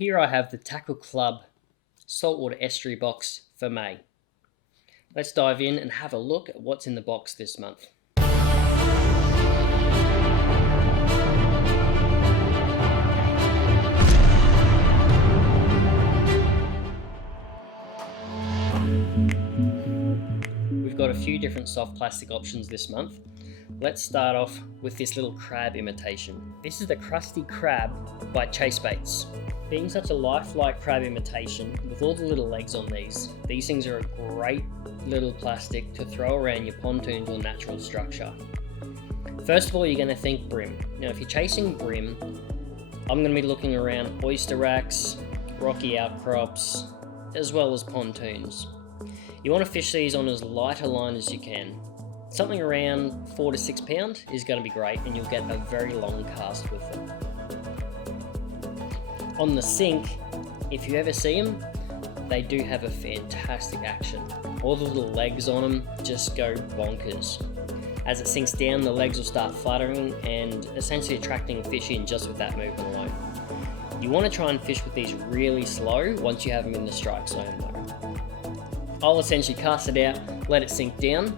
Here I have the Tackle Club saltwater estuary box for May. Let's dive in and have a look at what's in the box this month. We've got a few different soft plastic options this month. Let's start off with this little crab imitation. This is the Krusty Krab by Chase Baits. Being such a lifelike crab imitation, with all the little legs on these things are a great little plastic to throw around your pontoons or natural structure. First of all, you're going to think brim. Now, if you're chasing brim, I'm going to be looking around oyster racks, rocky outcrops, as well as pontoons. You want to fish these on as light a line as you can. Something around 4 to 6 pound is going to be great, and you'll get a very long cast with them. On the sink, if you ever see them, they do have a fantastic action. All the little legs on them just go bonkers. As it sinks down, the legs will start fluttering and essentially attracting fish in just with that movement alone. You want to try and fish with these really slow once you have them in the strike zone though. I'll essentially cast it out, let it sink down,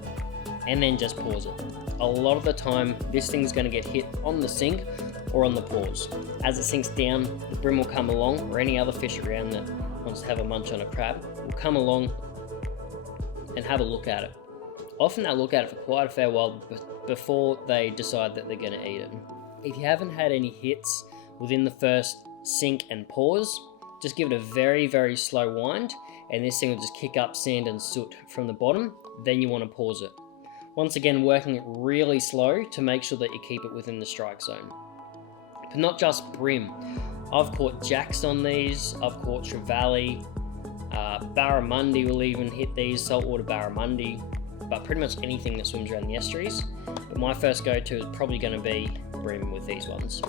and then just pause it. A lot of the time, this thing's going to get hit on the sink or on the pause. As it sinks down, the brim will come along, or any other fish around that wants to have a munch on a crab will come along and have a look at it. Often they'll look at it for quite a fair while before they decide that they're going to eat it. If you haven't had any hits within the first sink and pause, just give it a very, very slow wind, and this thing will just kick up sand and soot from the bottom. Then you want to pause it. Once again, working it really slow to make sure that you keep it within the strike zone. But not just brim. I've caught jacks on these, I've caught trevally, barramundi will even hit these, saltwater barramundi, but pretty much anything that swims around the estuaries. But my first go-to is probably going to be brim with these ones.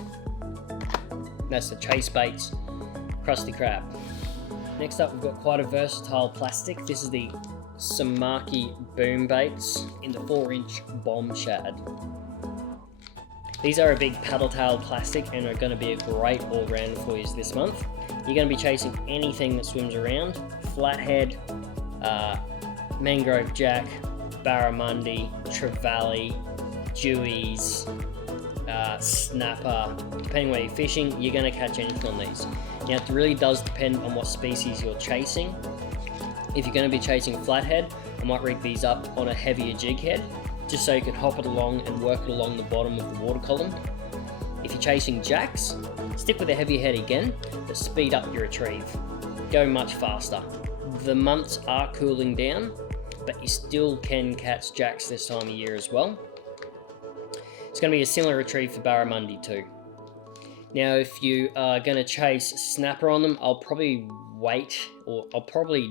That's the Chase Baits Krusty Krab. Next up, we've got quite a versatile plastic. This is the Samake boom baits in the 4-inch bomb shad. These are a big paddle-tailed plastic and are going to be a great all-rounder for you this month. You're going to be chasing anything that swims around: flathead, mangrove jack, barramundi, trevally, dewies, snapper. Depending where you're fishing, you're going to catch anything on these. Now, it really does depend on what species you're chasing. If you're going to be chasing flathead, I might rig these up on a heavier jig head, just so you can hop it along and work it along the bottom of the water column. If you're chasing jacks, stick with a heavier head again, but speed up your retrieve. Go much faster. The months are cooling down, but you still can catch jacks this time of year as well. It's going to be a similar retrieve for barramundi too. Now, if you are going to chase snapper on them, I'll probably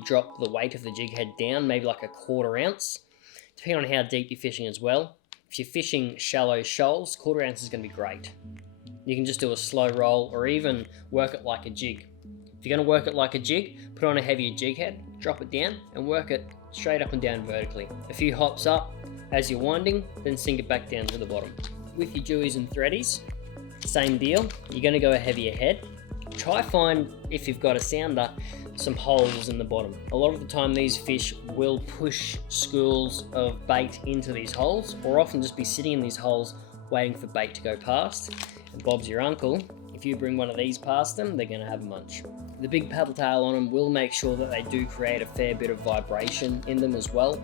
drop the weight of the jig head down, maybe like a 1/4 ounce, depending on how deep you're fishing as well. If you're fishing shallow shoals, 1/4 ounce is going to be great. You can just do a slow roll or even work it like a jig. If you're going to work it like a jig, put on a heavier jig head, drop it down and work it straight up and down vertically. A few hops up as you're winding, then sink it back down to the bottom. With your dewies and threadies, same deal. You're going to go a heavier head. Try find, if you've got a sounder, some holes in the bottom. A lot of the time these fish will push schools of bait into these holes, or often just be sitting in these holes waiting for bait to go past. And Bob's your uncle. If you bring one of these past them, they're going to have a munch. The big paddle tail on them will make sure that they do create a fair bit of vibration in them as well,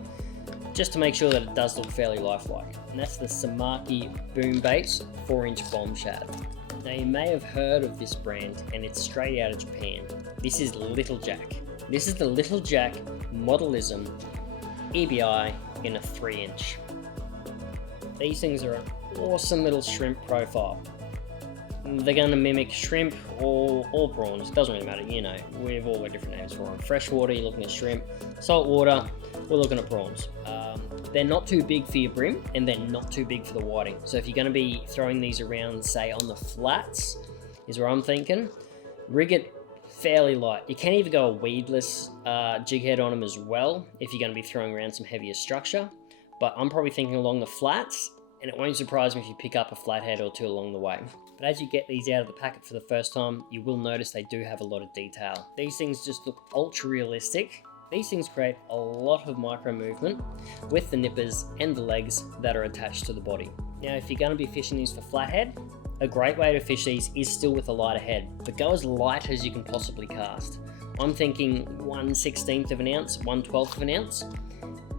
just to make sure that it does look fairly lifelike. And that's the Samake boom baits 4-inch bomb shad. Now, you may have heard of this brand, and it's straight out of Japan. This is Little Jack. This is the Little Jack Modelism EBI in a 3-inch. These things are an awesome little shrimp profile. They're going to mimic shrimp or prawns, doesn't really matter, you know, we've all got different names for them. Freshwater, you're looking at shrimp. Saltwater, we're looking at prawns. They're not too big for your brim, and they're not too big for the whiting. So if you're going to be throwing these around, say on the flats, is where I'm thinking, rig it fairly light. You can even go a weedless jig head on them as well, if you're going to be throwing around some heavier structure. But I'm probably thinking along the flats, and it won't surprise me if you pick up a flathead or two along the way. But as you get these out of the packet for the first time, you will notice they do have a lot of detail. These things just look ultra realistic. These things create a lot of micro movement with the nippers and the legs that are attached to the body. Now, if you're going to be fishing these for flathead, a great way to fish these is still with a lighter head, but go as light as you can possibly cast. I'm thinking 1/16 of an ounce, 1/12 of an ounce,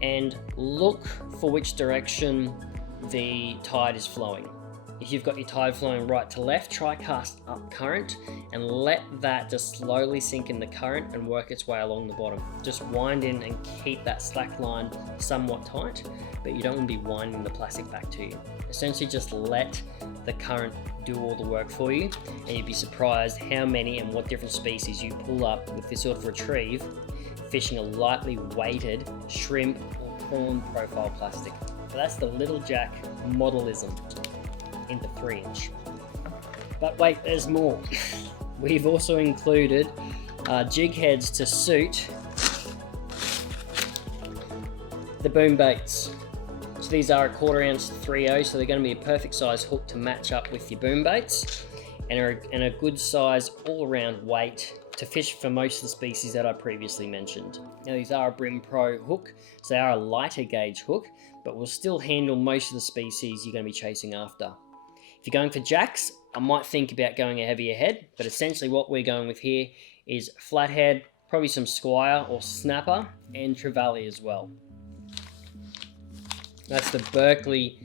and look for which direction the tide is flowing. If you've got your tide flowing right to left, try cast up current and let that just slowly sink in the current and work its way along the bottom. Just wind in and keep that slack line somewhat tight, but you don't want to be winding the plastic back to you. Essentially just let the current do all the work for you, and you'd be surprised how many and what different species you pull up with this sort of retrieve, fishing a lightly weighted shrimp or prawn profile plastic. So that's the Little Jack modelism into 3-inch. But wait, there's more. We've also included jig heads to suit the boom baits. So these are a 1/4 ounce 3/0, so they're going to be a perfect size hook to match up with your boom baits, and a good size all around weight to fish for most of the species that I previously mentioned. Now these are a Brim Pro hook, so they are a lighter gauge hook, but will still handle most of the species you're going to be chasing after. If you're going for jacks, I might think about going a heavier head, but essentially what we're going with here is flathead, probably some squire or snapper, and trevally as well. That's the Berkeley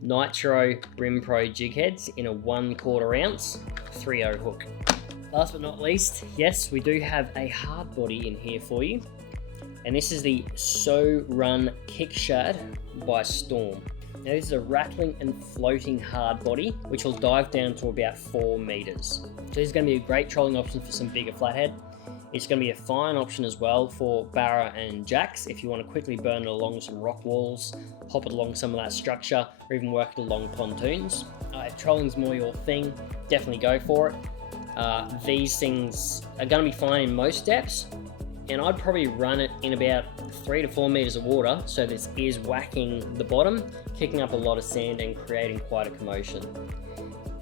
Nitro Brim Pro jig heads in a 1/4 ounce 3/0 hook. Last but not least, yes, we do have a hard body in here for you, and this is the So Run Kick Shad by Storm. Now this is a rattling and floating hard body, which will dive down to about 4 meters. So this is going to be a great trolling option for some bigger flathead. It's going to be a fine option as well for barra and jacks if you want to quickly burn it along some rock walls, hop it along some of that structure, or even work it along pontoons. If trolling's more your thing, definitely go for it. These things are going to be fine in most depths, and I'd probably run it in about 3 to 4 meters of water, so this is whacking the bottom, kicking up a lot of sand and creating quite a commotion.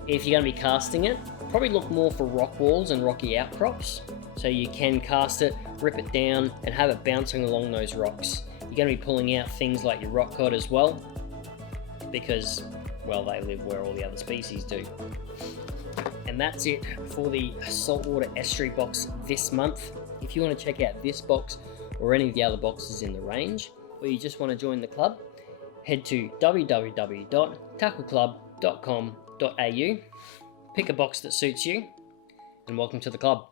If you're going to be casting it, probably look more for rock walls and rocky outcrops, so you can cast it, rip it down, and have it bouncing along those rocks. You're going to be pulling out things like your rock cod as well, because, well, they live where all the other species do. And that's it for the saltwater estuary box this month. If you want to check out this box or any of the other boxes in the range, or you just want to join the club, head to www.tackleclub.com.au, pick a box that suits you, and welcome to the club.